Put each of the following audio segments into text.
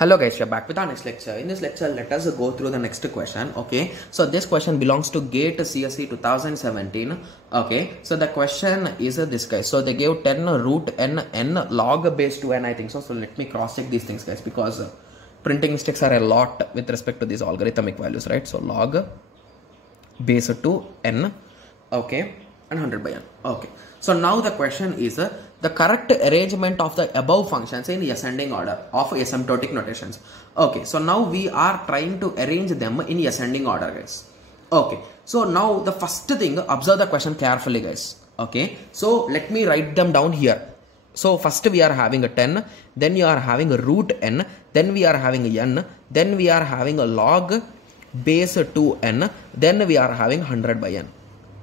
Hello guys, we are back with our next lecture. In this lecture, let us go through the next question. Okay, so this question belongs to GATE CSE 2017. Okay, so the question is this guys. So they gave 10 root n log base 2n, I think so. So let me cross check these things guys, because printing mistakes are a lot with respect to these algorithmic values, right? So log base 2n, okay, and 100 by n. Okay, so now the question is the correct arrangement of the above functions in ascending order of asymptotic notations. Okay, so now we are trying to arrange them in ascending order guys. Okay, so now the first thing, observe the question carefully guys. Okay, so let me write them down here. So first we are having a 10, then you are having a root n, then we are having a n, then we are having a log base 2n, then we are having 100 by n.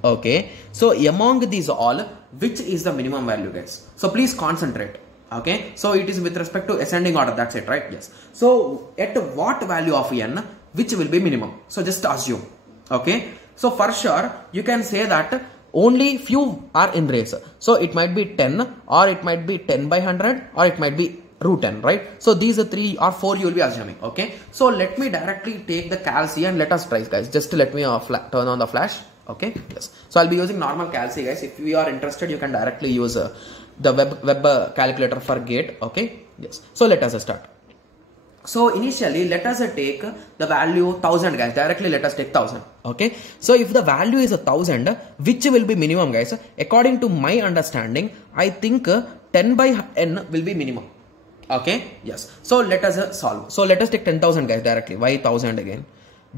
Okay, so among these all, which is the minimum value guys? So please concentrate. Okay, so it is with respect to ascending order, that's it, right? Yes. So at what value of n which will be minimum? So just assume. Okay, so for sure you can say that only few are in race. So it might be 10, or it might be 10 by 100, or it might be root n, right? So these are 3 or 4 you will be assuming. Okay, so let me directly take the calc and let us try guys. Just let me turn on the flash. Okay, yes, so I'll be using normal calc guys. If you are interested, you can directly use the web calculator for GATE. Okay, yes, so let us start. So initially let us take the value 1000 guys. Directly let us take 1000. Okay, so if the value is 1000, which will be minimum guys? According to my understanding, I think 10 by n will be minimum. Okay, yes, so let us solve. So let us take 10,000 guys directly. Why 1000 again?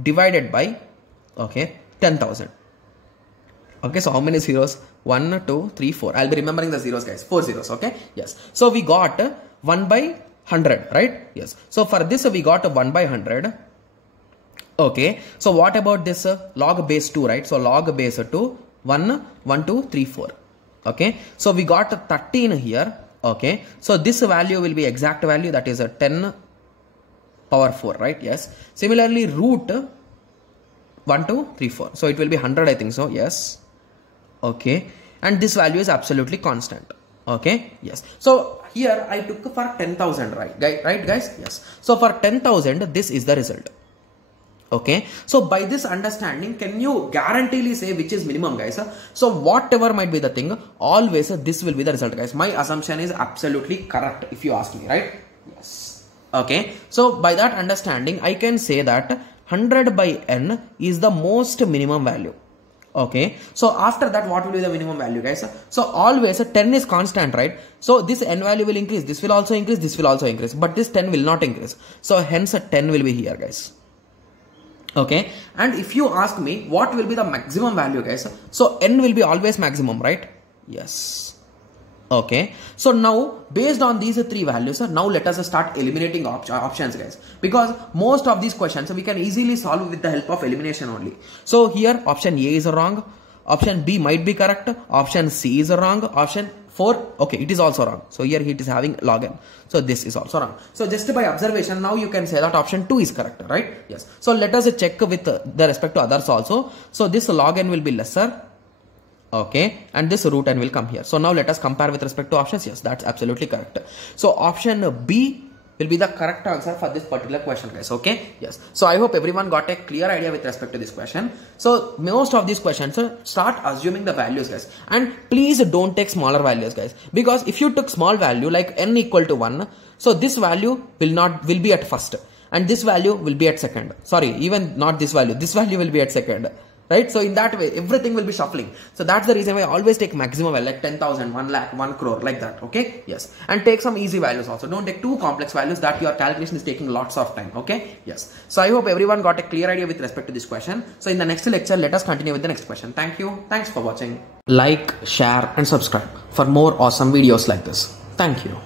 Divided by, okay, 10,000. Okay, so how many zeros? 1, 2, 3, 4. I'll be remembering the zeros guys. 4 zeros. Okay, yes. So we got 1 by 100, right? Yes. So for this we got 1 by 100. Okay, so what about this log base 2, right? So log base 2, 1, 1, 2, 3, 4. Okay, so we got 13 here. Okay, so this value will be exact value, that is 10 power 4, right? Yes. Similarly, root 1, 2, 3, 4. So it will be 100, I think so. Yes. Okay, and this value is absolutely constant. Okay, yes. So here I took for 10,000, right guys? Yes. So for 10,000, this is the result. Okay, so by this understanding, can you guaranteely say which is minimum guys? So whatever might be the thing, always this will be the result guys. My assumption is absolutely correct if you ask me, right? Yes. Okay, so by that understanding, I can say that 100 by n is the most minimum value. Okay, so after that, what will be the minimum value guys? So always 10 is constant, right? So this n value will increase, this will also increase, this will also increase, but this 10 will not increase. So hence 10 will be here guys. Okay, and if you ask me what will be the maximum value guys, so n will be always maximum, right? Yes. Okay, so now based on these 3 values, now let us start eliminating options guys, because most of these questions we can easily solve with the help of elimination only. So here option A is wrong, option B might be correct, option C is wrong, option 4, okay, it is also wrong. So here it is having log n, so this is also wrong. So just by observation, now you can say that option 2 is correct, right? Yes. So let us check with the respect to others also. So this log n will be lesser. Okay, and this root n will come here. So now let us compare with respect to options. Yes, that's absolutely correct. So option B will be the correct answer for this particular question guys. Okay, yes. So I hope everyone got a clear idea with respect to this question. So most of these questions start assuming the values guys, and please don't take smaller values guys, because if you took small value like n equal to 1, so this value will be at first, and this value will be at second. Sorry, even not this value will be at second. Right, so in that way everything will be shuffling. So that's the reason why I always take maximum value like 10,000, 1 lakh, 1 crore, like that. Okay, yes, and take some easy values also. Don't take too complex values that your calculation is taking lots of time. Okay, yes. So I hope everyone got a clear idea with respect to this question. So in the next lecture, let us continue with the next question. Thank you. Thanks for watching. Like, share and subscribe for more awesome videos like this. Thank you.